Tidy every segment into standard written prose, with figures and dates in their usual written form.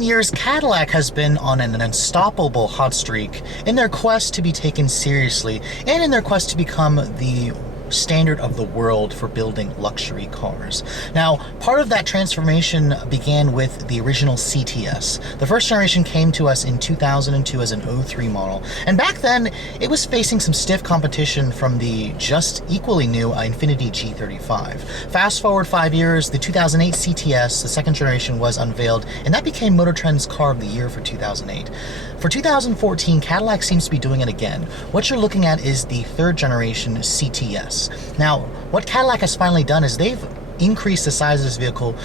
recent years, Cadillac has been on an unstoppable hot streak in their quest to be taken seriously and in their quest to become the standard of the world for building luxury cars. Now, part of that transformation began with the original CTS. The first generation came to us in 2002 as an 03 model, and back then it was facing some stiff competition from the just equally new Infiniti G35. Fast forward 5 years, the 2008 CTS, the second generation, was unveiled, and that became Motor Trend's car of the year for 2008. For 2014, Cadillac seems to be doing it again. What you're looking at is the third generation CTS. Now, what Cadillac has finally done is they've increased the size of this vehicle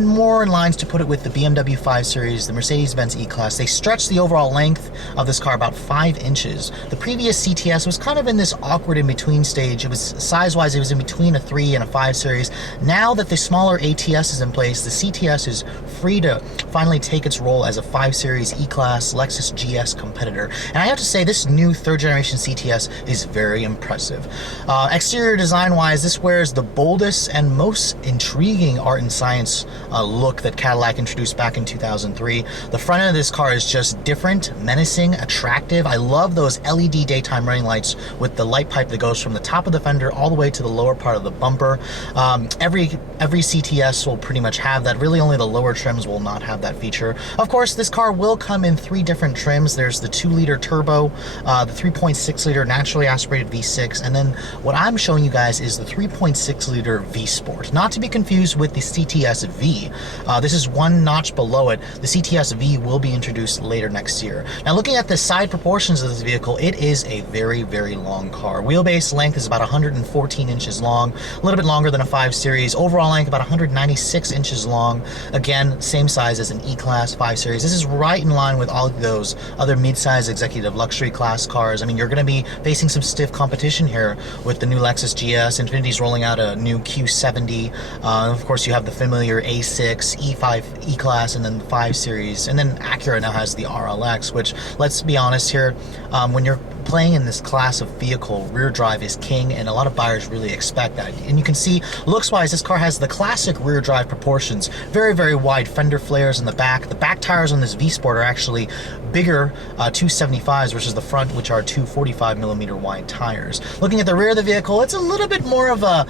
more in lines, to put it, with the BMW 5 Series, the Mercedes-Benz E-Class. They stretched the overall length of this car about 5 inches. The previous CTS was kind of in this awkward in-between stage. It was size-wise, it was in between a 3 and a 5 Series. Now that the smaller ATS is in place, the CTS is free to finally take its role as a 5 Series E-Class Lexus GS competitor. And I have to say, this new third generation CTS is very impressive. Exterior design-wise, this wears the boldest and most intriguing art and science look that Cadillac introduced back in 2003. The front end of this car is just different, menacing, attractive. I love those LED daytime running lights with the light pipe that goes from the top of the fender all the way to the lower part of the bumper. Every CTS will pretty much have that. Really, only the lower trims will not have that feature. Of course, this car will come in 3 different trims. There's the 2-liter turbo, the 3.6-liter naturally aspirated V6, and then what I'm showing you guys is the 3.6-liter V-Sport. Not to be confused with the CTS-V. This is one notch below it. The CTS-V will be introduced later next year. Now, looking at the side proportions of this vehicle, it is a very, very long car. Wheelbase length is about 114 inches long, a little bit longer than a 5 Series. Overall length about 196 inches long. Again, same size as an E-Class 5 Series. This is right in line with all of those other mid-size executive luxury class cars. I mean, you're going to be facing some stiff competition here with the new Lexus GS. Infiniti's rolling out a new Q70. Of course, you have the familiar A6, E5 E-Class, and then the 5 Series. And then Acura now has the RLX, which, let's be honest here, when you're playing in this class of vehicle, rear drive is king, and a lot of buyers really expect that. And you can see, looks-wise, this car has the classic rear drive proportions. Very, very wide fender flares in the back. The back tires on this V-Sport are actually bigger 275s versus the front, which are 245mm wide tires. Looking at the rear of the vehicle, it's a little bit more of a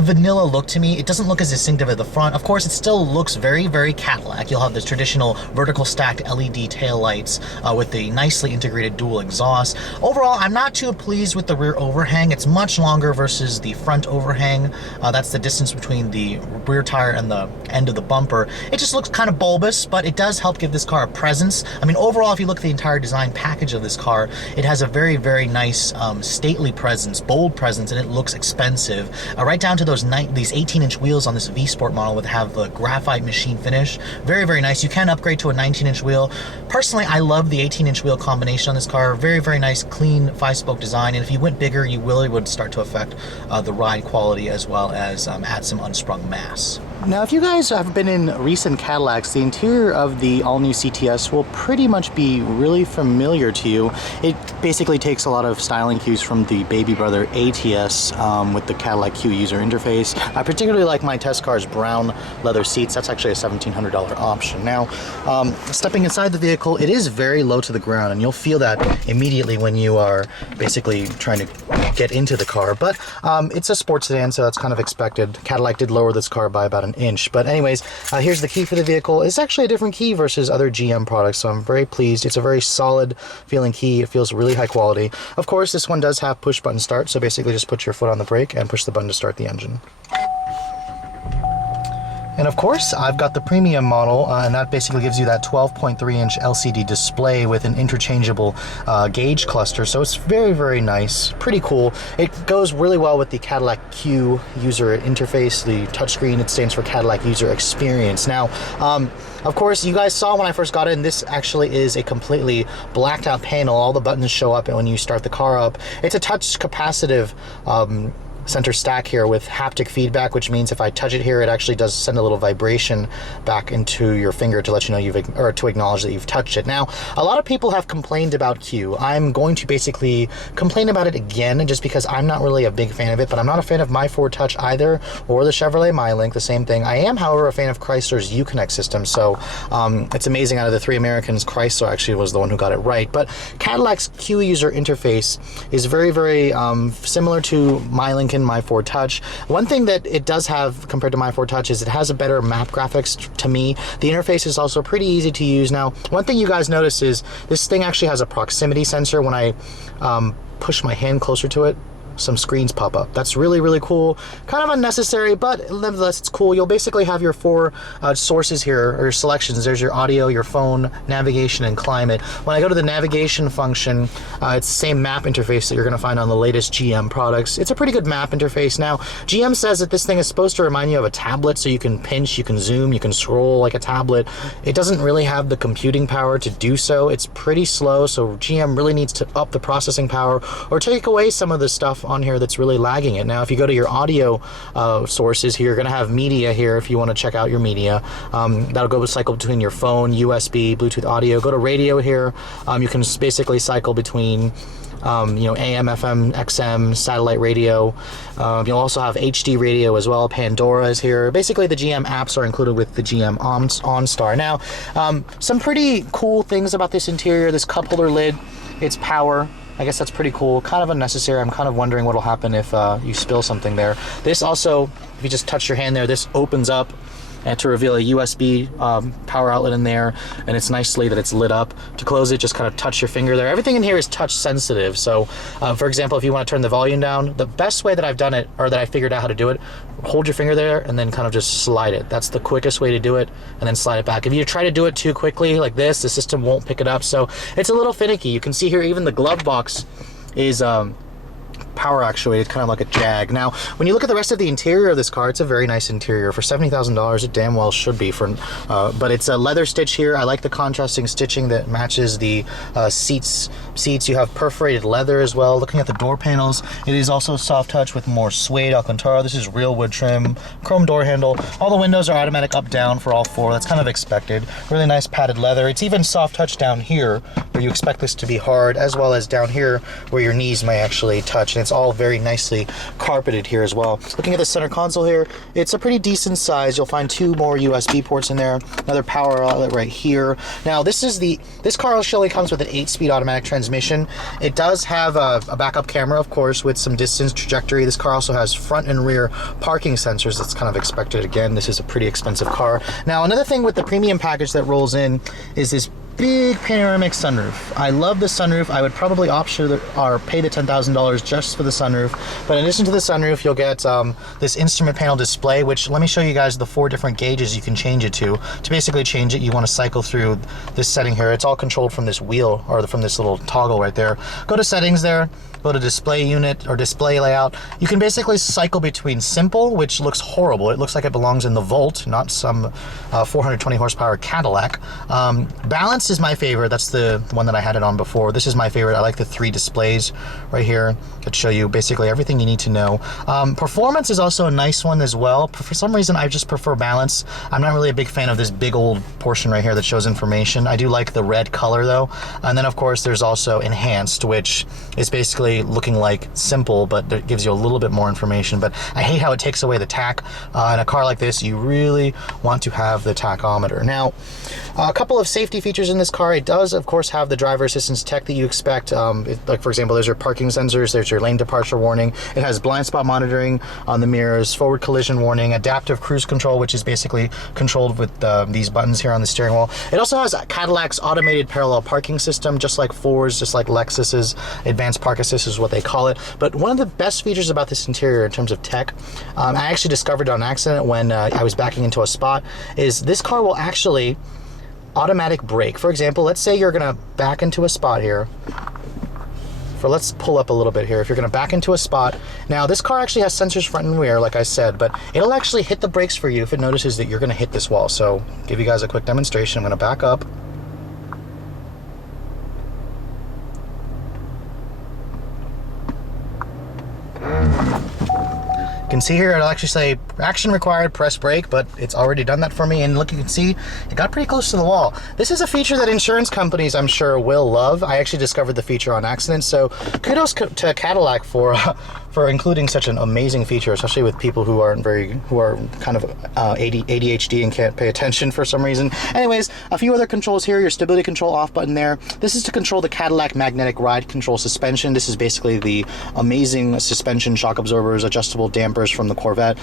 vanilla look to me. It doesn't look as distinctive at the front. Of course, it still looks very, very Cadillac. You'll have the traditional vertical stacked LED taillights with the nicely integrated dual exhaust. Overall, I'm not too pleased with the rear overhang. It's much longer versus the front overhang. That's the distance between the rear tire and the end of the bumper. It just looks kind of bulbous, but it does help give this car a presence. I mean, overall, if you look at the entire design package of this car, it has a very, very nice stately presence, bold presence, and it looks expensive. Right down to these 18-inch wheels on this V-Sport model would have the graphite machine finish. Very, very nice. You can upgrade to a 19-inch wheel. Personally, I love the 18-inch wheel combination on this car. Very, very nice, clean 5-spoke design, and if you went bigger, you really would start to affect the ride quality as well as add some unsprung mass. Now, if you guys have been in recent Cadillacs, the interior of the all-new CTS will pretty much be really familiar to you. It basically takes a lot of styling cues from the baby brother ATS with the Cadillac Q user interface. I particularly like my test car's brown leather seats. That's actually a $1,700 option. Now, stepping inside the vehicle, it is very low to the ground, and you'll feel that immediately when you are basically trying to get into the car. But it's a sports sedan, so that's kind of expected. Cadillac did lower this car by about an inch. But anyways, here's the key for the vehicle. It's actually a different key versus other GM products, so I'm very pleased. It's a very solid feeling key. It feels really high quality. Of course, this one does have push button start, so basically just put your foot on the brake and push the button to start the engine. And of course, I've got the premium model, and that basically gives you that 12.3-inch LCD display with an interchangeable gauge cluster. So it's very, very nice, pretty cool. It goes really well with the Cadillac Q user interface, the touchscreen. It stands for Cadillac User Experience. Now, of course, you guys saw when I first got in, this actually is a completely blacked out panel. All the buttons show up when you start the car up. It's a touch capacitive center stack here with haptic feedback, which means if I touch it here, it actually does send a little vibration back into your finger to let you know or to acknowledge that you've touched it. Now, a lot of people have complained about Q. I'm going to basically complain about it again, just because I'm not really a big fan of it, but I'm not a fan of My Ford Touch either, or the Chevrolet MyLink, the same thing. I am, however, a fan of Chrysler's Uconnect system, so it's amazing, out of the 3 Americans, Chrysler actually was the one who got it right. But Cadillac's Q user interface is very, very similar to MyLink and My Ford Touch. One thing that it does have compared to My Ford Touch is it has a better map graphics to me. The interface is also pretty easy to use. Now, one thing you guys notice is this thing actually has a proximity sensor. When I push my hand closer to it, some screens pop up. That's really, really cool. Kind of unnecessary, but nevertheless, it's cool. You'll basically have your 4 sources here, or selections. There's your audio, your phone, navigation, and climate. When I go to the navigation function, it's the same map interface that you're going to find on the latest GM products. It's a pretty good map interface. Now, GM says that this thing is supposed to remind you of a tablet, so you can pinch, you can zoom, you can scroll like a tablet. It doesn't really have the computing power to do so. It's pretty slow, so GM really needs to up the processing power or take away some of the stuff on here that's really lagging it. Now, if you go to your audio sources here, you're going to have media here if you want to check out your media. That'll go cycle between your phone, USB, Bluetooth audio. Go to radio here. You can basically cycle between AM, FM, XM, satellite radio. You'll also have HD radio as well. Pandora is here. Basically, the GM apps are included with the GM OnStar. Now, some pretty cool things about this interior. This cup holder lid, it's power. I guess that's pretty cool. Kind of unnecessary. I'm kind of wondering what'll happen if you spill something there. This also, if you just touch your hand there, this opens up and to reveal a USB power outlet in there, and it's nicely that it's lit up. To close it, just kind of touch your finger there. Everything in here is touch sensitive. So for example, if you want to turn the volume down, the best way that I've done it, or that I figured out how to do it, hold your finger there and then kind of just slide it. That's the quickest way to do it, and then slide it back. If you try to do it too quickly like this, the system won't pick it up. So it's a little finicky. You can see here even the glove box is power actuated, kind of like a Jag. Now, when you look at the rest of the interior of this car, it's a very nice interior. For $70,000, it damn well should be. But it's a leather stitch here. I like the contrasting stitching that matches the seats. You have perforated leather as well. Looking at the door panels, it is also soft touch with more suede Alcantara. This is real wood trim, chrome door handle. All the windows are automatic up down for all 4. That's kind of expected. Really nice padded leather. It's even soft touch down here where you expect this to be hard, as well as down here where your knees may actually touch. And it's all very nicely carpeted here as well. Looking at the center console here, it's a pretty decent size. You'll find 2 more USB ports in there, another power outlet right here. Now, this car actually comes with an 8-speed automatic transmission. It does have a backup camera, of course, with some distance trajectory. This car also has front and rear parking sensors. That's kind of expected. Again, this is a pretty expensive car. Now, another thing with the premium package that rolls in is this big panoramic sunroof. I love the sunroof. I would probably pay the $10,000 just for the sunroof. But in addition to the sunroof, you'll get this instrument panel display, which let me show you guys the 4 different gauges you can change it to. To basically change it, you want to cycle through this setting here. It's all controlled from this wheel, or from this little toggle right there. Go to settings there. Go to display unit or display layout. You can basically cycle between simple, which looks horrible. It looks like it belongs in the Volt, not some 420 horsepower Cadillac. Balance is my favorite. That's the one that I had it on before. This is my favorite. I like the 3 displays right here that show you basically everything you need to know. Performance is also a nice one as well. For some reason, I just prefer balance. I'm not really a big fan of this big old portion right here that shows information. I do like the red color though. And then of course there's also enhanced, which is basically looking like simple, but it gives you a little bit more information. But I hate how it takes away the tach. In a car like this, you really want to have the tachometer. Now, a couple of safety features in this car. It does, of course, have the driver assistance tech that you expect. Like, for example, there's your parking sensors, there's your lane departure warning. It has blind spot monitoring on the mirrors, forward collision warning, adaptive cruise control, which is basically controlled with these buttons here on the steering wheel. It also has Cadillac's automated parallel parking system, just like Ford's, just like Lexus's advanced park assist is what they call it. But one of the best features about this interior in terms of tech, I actually discovered on accident when I was backing into a spot, is this car will actually automatic brake. For example, let's say you're gonna back into a spot here. Let's pull up a little bit here. If you're gonna back into a spot, now this car actually has sensors front and rear, like I said, but it'll actually hit the brakes for you if it notices that you're gonna hit this wall. So give you guys a quick demonstration. I'm gonna back up. can see here, it'll actually say action required, press brake, but it's already done that for me. And look, you can see it got pretty close to the wall. This is a feature that insurance companies, I'm sure, will love. I actually discovered the feature on accident, so kudos to Cadillac for including such an amazing feature, especially with people who are kind of ADHD and can't pay attention for some reason. Anyways, a few other controls here. Your stability control off button there. This is to control the Cadillac magnetic ride control suspension. This is basically the amazing suspension shock absorbers, adjustable dampers from the Corvette.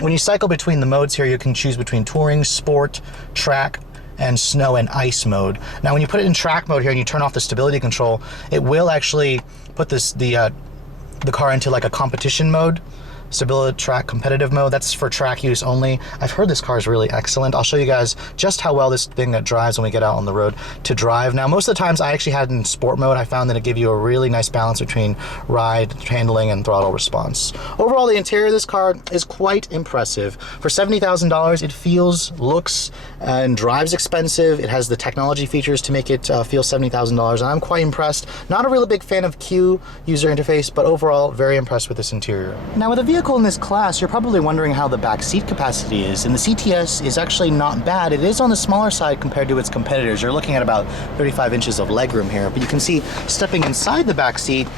When you cycle between the modes here, you can choose between touring, sport, track, and snow and ice mode. Now when you put it in track mode here and you turn off the stability control, it will actually put the car into like a competition mode. Stability track competitive mode, that's for track use only. I've heard this car is really excellent. I'll show you guys just how well this thing drives when we get out on the road to drive. Now, most of the times I actually had it in sport mode. I found that it gave you a really nice balance between ride, handling, and throttle response. Overall, the interior of this car is quite impressive. For $70,000, it feels, looks, and drives expensive. It has the technology features to make it feel $70,000, and I'm quite impressed. Not a really big fan of Q user interface, but overall, very impressed with this interior. Now, with a vehicle in this class, you're probably wondering how the back seat capacity is, and the CTS is actually not bad. It is on the smaller side compared to its competitors. You're looking at about 35 inches of legroom here, but you can see stepping inside the back seat,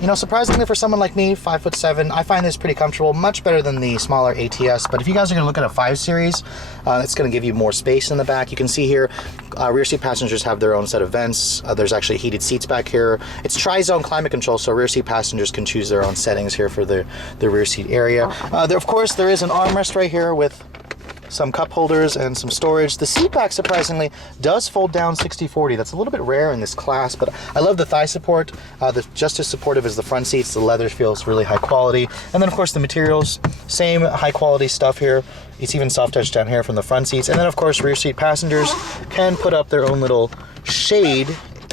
you know, surprisingly for someone like me, 5'7", I find this pretty comfortable, much better than the smaller ATS. But if you guys are going to look at a 5 Series, it's going to give you more space in the back. You can see here, rear seat passengers have their own set of vents. There's actually heated seats back here. It's tri-zone climate control, so rear seat passengers can choose their own settings here for the rear seat area. Of course, there is an armrest right here with some cup holders and some storage. The seat back, surprisingly, does fold down 60/40. That's a little bit rare in this class, but I love the thigh support. Just as supportive as the front seats. The leather feels really high quality. And then, of course, the materials, same high quality stuff here. It's even soft touch down here from the front seats. And then, of course, rear seat passengers can put up their own little shade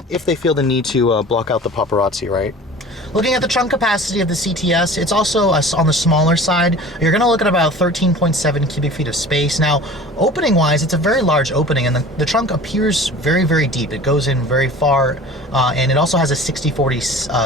if they feel the need to block out the paparazzi, right? Looking at the trunk capacity of the CTS, it's also on the smaller side. You're going to look at about 13.7 cubic feet of space. Now, opening-wise, it's a very large opening, and the trunk appears very, very deep. It goes in very far, and it also has a 60/40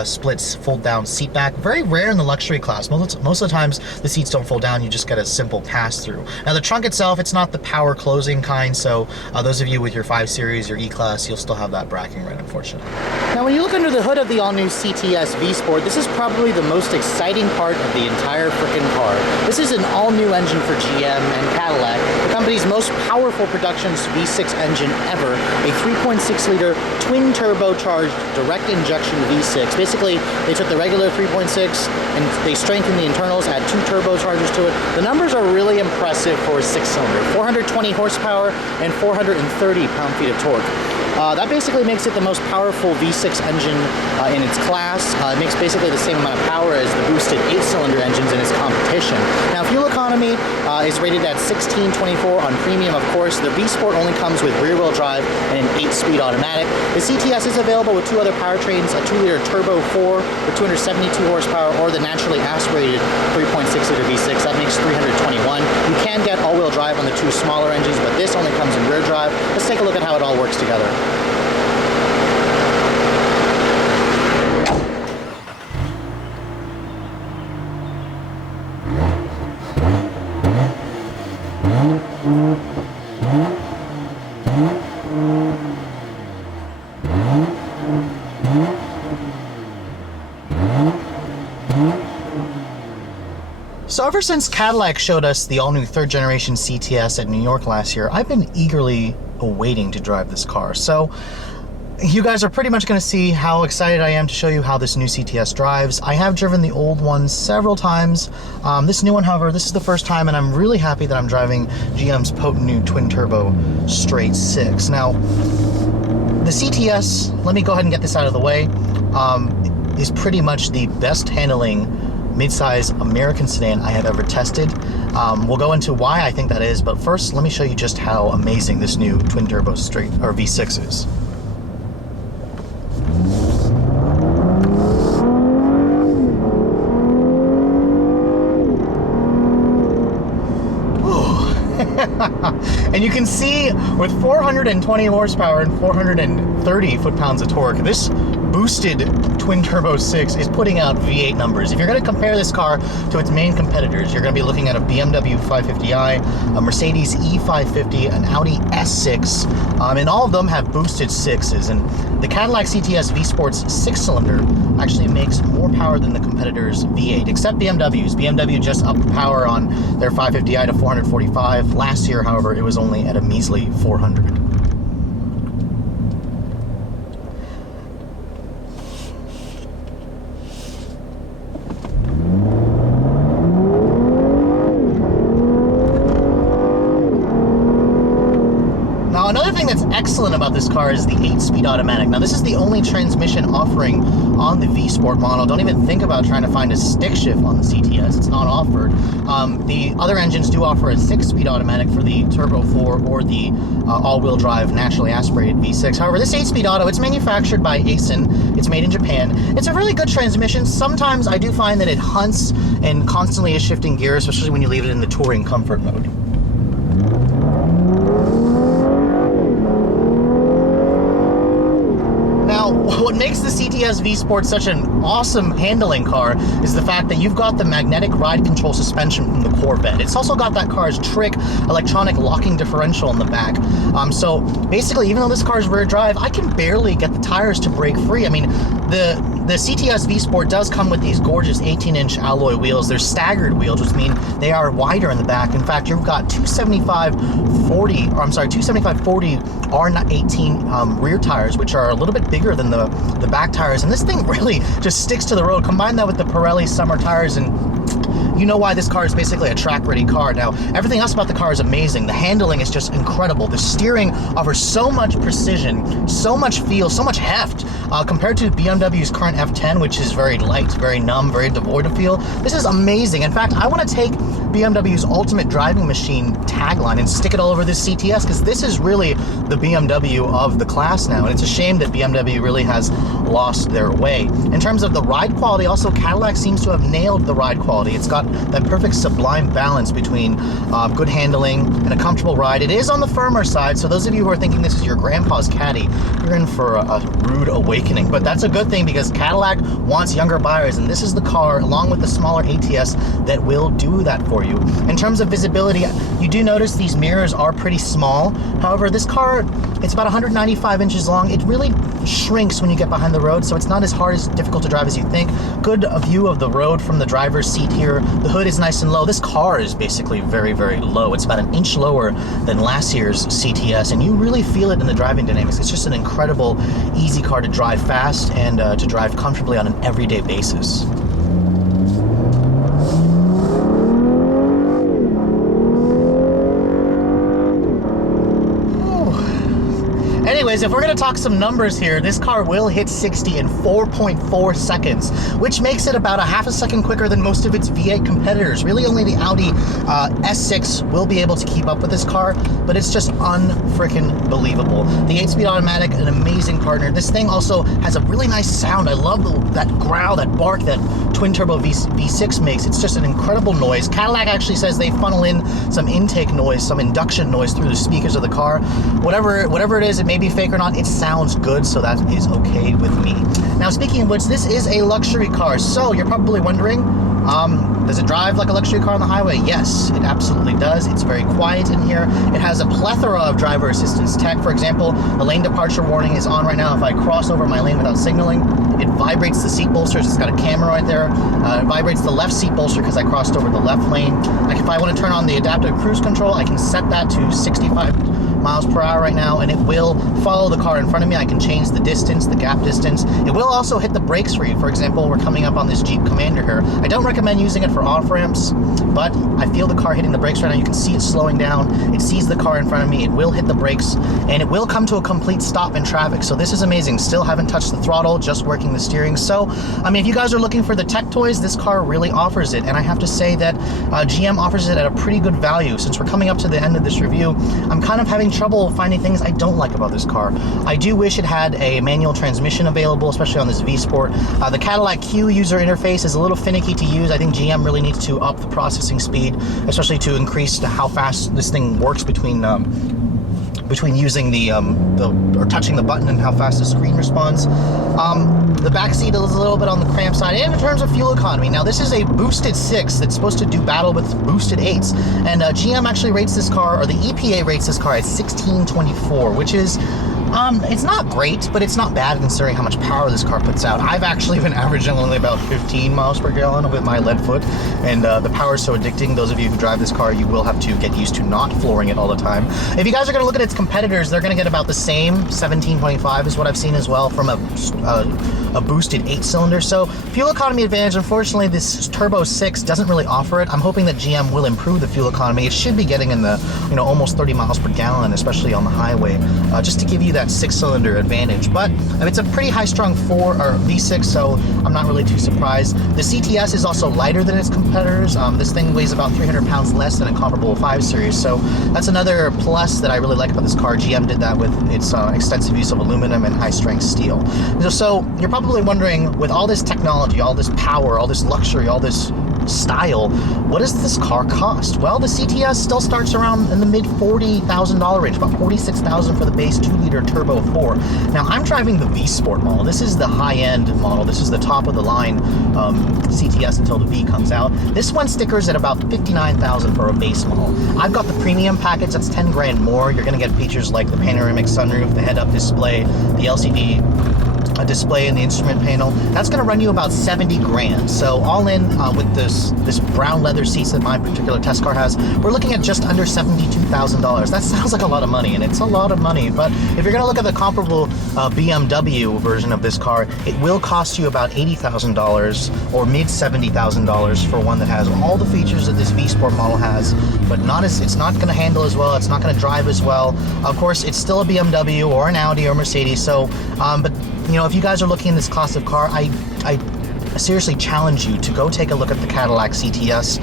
split fold-down seat back. Very rare in the luxury class. Most of the times, the seats don't fold down. You just get a simple pass-through. Now, the trunk itself, it's not the power closing kind, so those of you with your 5 Series, your E-Class, you'll still have that bracking right, unfortunately. Now, when you look under the hood of the all-new CTS-V Sport, this is probably the most exciting part of the entire frickin' car. This is an all-new engine for GM and Cadillac, the company's most powerful production V6 engine ever, a 3.6-liter twin turbocharged direct injection V6. Basically, they took the regular 3.6 and they strengthened the internals, add 2 turbochargers to it. The numbers are really impressive for a 6-cylinder, 420 horsepower and 430 pound-feet of torque. That basically makes it the most powerful V6 engine in its class. It makes basically the same amount of power as the boosted 8-cylinder engines in its competition. Now, fuel economy is rated at 1624 on premium, of course. The V Sport only comes with rear-wheel drive and an 8-speed automatic. The CTS is available with 2 other powertrains, a 2-liter Turbo 4 with 272 horsepower, or the naturally aspirated 3.6-liter V6. That makes 321. You can get all-wheel drive on the 2 smaller engines, but this only comes in rear drive. Let's take a look at how it all works together. So ever since Cadillac showed us the all-new 3rd generation CTS at New York last year, I've been eagerly awaiting to drive this car. So you guys are pretty much going to see how excited I am to show you how this new CTS drives. I have driven the old one several times. This new one, however, this is the first time, and I'm really happy that I'm driving GM's potent new twin-turbo straight 6. Now, the CTS, let me go ahead and get this out of the way, is pretty much the best handling mid-size American sedan I have ever tested. We'll go into why I think that is, but first let me show you just how amazing this new twin-turbo straight or V6 is. And you can see with 420 horsepower and 430 foot-pounds of torque, this boosted twin turbo 6 is putting out V8 numbers. If you're going to compare this car to its main competitors, you're going to be looking at a BMW 550i, a Mercedes E550, an Audi S6, and all of them have boosted 6s. And the Cadillac CTS-V Sport's 6-cylinder actually makes more power than the competitor's V8, except BMW's. BMW just upped the power on their 550i to 445. Last year, however, it was only at a measly 400. Another thing that's excellent about this car is the 8-speed automatic. Now, this is the only transmission offering on the V Sport model. Don't even think about trying to find a stick shift on the CTS. It's not offered. The other engines do offer a 6-speed automatic for the Turbo 4 or the all-wheel drive naturally aspirated V6. However, this 8-speed auto, it's manufactured by Aisin. It's made in Japan. It's a really good transmission. Sometimes I do find that it hunts and constantly is shifting gears, especially when you leave it in the touring comfort mode. What makes the CTS-V Sport such an awesome handling car is the fact that you've got the magnetic ride control suspension from the Corvette. It's also got that car's trick electronic locking differential in the back. So basically, even though this car is rear drive, I can barely get the tires to break free. I mean, the CTS-V Sport does come with these gorgeous 18-inch alloy wheels. They're staggered wheels, which mean they are wider in the back. In fact, you've got 275/40 R18 rear tires, which are a little bit bigger than the back tires. And this thing really just sticks to the road. Combine that with the Pirelli summer tires, and you know why this car is basically a track-ready car. Now, everything else about the car is amazing. The handling is just incredible. The steering offers so much precision, so much feel, so much heft. Compared to BMW's current F10, which is very light, very numb, very devoid of feel, this is amazing. In fact, I want to take BMW's ultimate driving machine tagline and stick it all over this CTS, because this is really the BMW of the class now, and it's a shame that BMW really has lost their way. In terms of the ride quality, also Cadillac seems to have nailed the ride quality. It's got that perfect sublime balance between good handling and a comfortable ride. It is on the firmer side, so those of you who are thinking this is your grandpa's Caddy, you're in for a rude awakening, but that's a good thing because Cadillac wants younger buyers, and this is the car, along with the smaller ATS, that will do that for you. In terms of visibility, you do notice these mirrors are pretty small. However, this car, it's about 195 inches long. It really shrinks when you get behind the road, so it's not as hard, as difficult to drive as you think. Good view of the road from the driver's seat here. The hood is nice and low. This car is basically very, very low. It's about an inch lower than last year's CTS, and you really feel it in the driving dynamics. It's just an incredible, easy car to drive fast and to drive comfortably on an everyday basis. Anyways, if we're going to talk some numbers here, this car will hit 60 in 4.4 seconds, which makes it about a half a second quicker than most of its V8 competitors. Really, only the Audi S6 will be able to keep up with this car, but it's just unfreaking believable. The 8-speed automatic, an amazing partner. This thing also has a really nice sound. I love that growl, that bark that twin-turbo V6 makes. It's just an incredible noise. Cadillac actually says they funnel in some intake noise, some induction noise through the speakers of the car. Whatever it is, it may be fake or not, it sounds good, so that is okay with me. Now, speaking of which, this is a luxury car, so you're probably wondering, does it drive like a luxury car on the highway? Yes, it absolutely does. It's very quiet in here. It has a plethora of driver assistance tech. For example, the lane departure warning is on right now. If I cross over my lane without signaling, it vibrates the seat bolsters. It's got a camera right there. It vibrates the left seat bolster because I crossed over the left lane. Like if I want to turn on the adaptive cruise control, I can set that to 65 miles per hour right now, and it will follow the car in front of me. I can change the distance, the gap distance. It will also hit the brakes for you. For example, we're coming up on this Jeep Commander here. I don't recommend using it for off-ramps, but I feel the car hitting the brakes right now. You can see it slowing down. It sees the car in front of me. It will hit the brakes, and it will come to a complete stop in traffic. So this is amazing. Still haven't touched the throttle, just working the steering. So, I mean, if you guys are looking for the tech toys, this car really offers it. And I have to say that GM offers it at a pretty good value. Since we're coming up to the end of this review, I'm kind of having trouble finding things I don't like about this car. I do wish it had a manual transmission available, especially on this V Sport. The Cadillac Q user interface is a little finicky to use. I think GM really needs to up the processing speed, especially to increase how fast this thing works between between using or touching the button and how fast the screen responds. The back seat is a little bit on the cramped side. And in terms of fuel economy, now this is a boosted 6 that's supposed to do battle with boosted 8s, and GM actually rates this car, or the EPA rates this car at 1624, which is it's not great, but it's not bad considering how much power this car puts out. I've actually been averaging only about 15 miles per gallon with my lead foot, and the power is so addicting. Those of you who drive this car, you will have to get used to not flooring it all the time. If you guys are going to look at its competitors, they're going to get about the same. 1725 is what I've seen as well from a boosted 8-cylinder. So fuel economy advantage, unfortunately, this Turbo 6 doesn't really offer it. I'm hoping that GM will improve the fuel economy. It should be getting in the almost 30 miles per gallon, especially on the highway, just to give you that 6-cylinder advantage. But it's a pretty high-strung V6, so I'm not really too surprised. The CTS is also lighter than its competitors. This thing weighs about 300 pounds less than a comparable 5 Series, so that's another plus that I really like about this car. GM did that with its extensive use of aluminum and high-strength steel. So you're probably wondering, with all this technology, all this power, all this luxury, all this style, what does this car cost? Well, the CTS still starts around in the mid $40,000 range, about $46,000 for the base 2-liter Turbo 4. Now, I'm driving the V Sport model. This is the high-end model. This is the top of the line CTS until the V comes out. This one stickers at about $59,000 for a base model. I've got the premium package. That's 10 grand more. You're going to get features like the panoramic sunroof, the head-up display, the LCD display and the instrument panel. That's going to run you about 70 grand. So all in with this brown leather seats that my particular test car has, we're looking at just under $72,000. That sounds like a lot of money, and it's a lot of money. But if you're going to look at the comparable BMW version of this car, it will cost you about $80,000 or mid $70,000 for one that has all the features that this V Sport model has, but it's not going to handle as well. It's not going to drive as well. Of course, it's still a BMW or an Audi or Mercedes. So, but if you guys are looking in this class of car, I seriously challenge you to go take a look at the Cadillac CTS.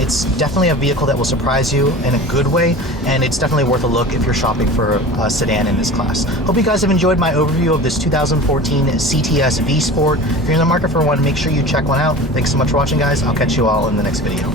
It's definitely a vehicle that will surprise you in a good way, and it's definitely worth a look if you're shopping for a sedan in this class. Hope you guys have enjoyed my overview of this 2014 CTS-V Sport. If you're in the market for one, make sure you check one out. Thanks so much for watching, guys. I'll catch you all in the next video.